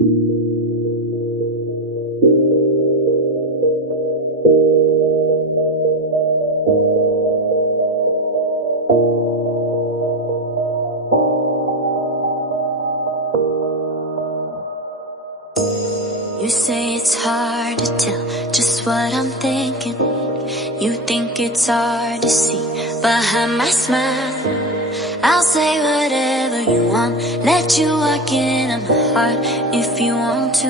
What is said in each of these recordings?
You say it's hard to tell just what I'm thinking. You think it's hard to see behind my smile. I'll say whatever you want, let you walk into my heart if you want to.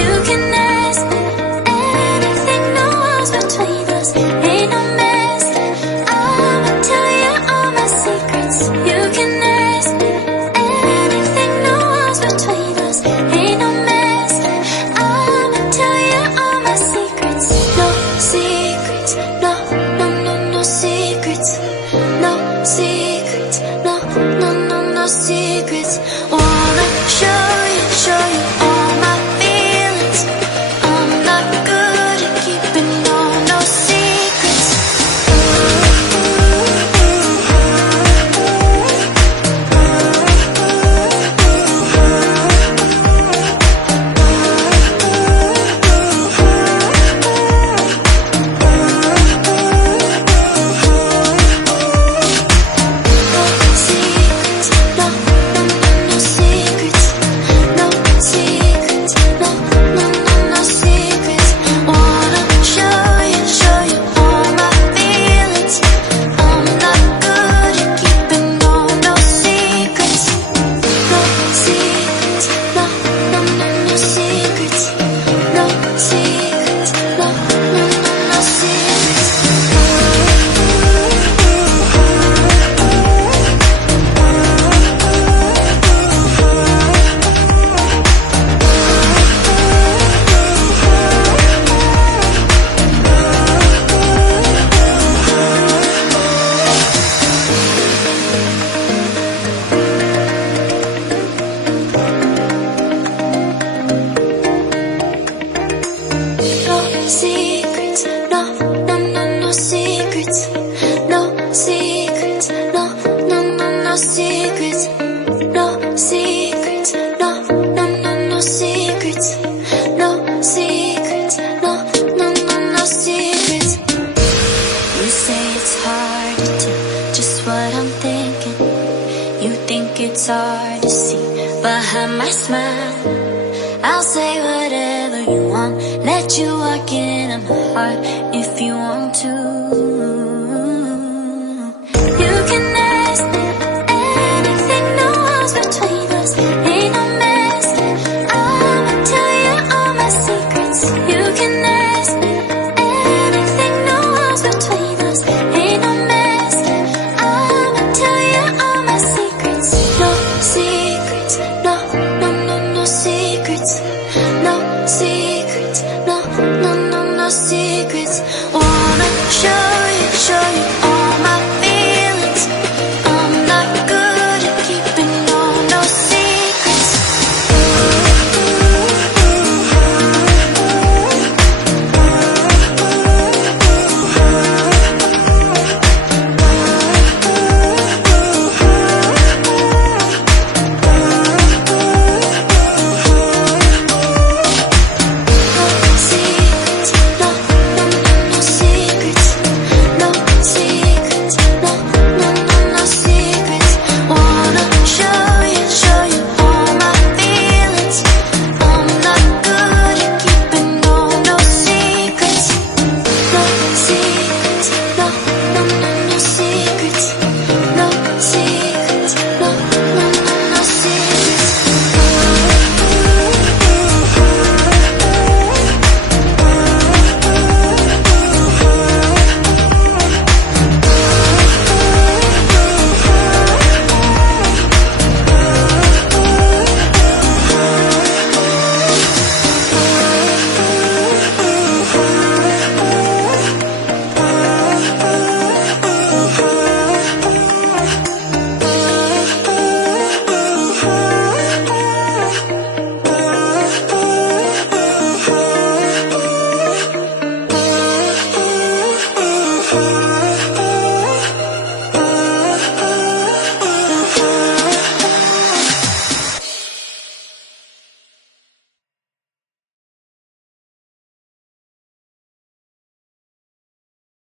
You can ask me anything, no walls between us, ain't no mess. I'ma tell you all my secrets. You can ask me anything, no walls between us, ain't no mess. I'ma tell you all my secrets. No secrets, no, no, no, no secrets. No secrets, no, no, no, no secrets. Wanna show you all my feelings. I'm not good at keeping no secrets. It's hard to see behind my smile. I'll say whatever you want, let you walk into my heart if you want to. You can ask me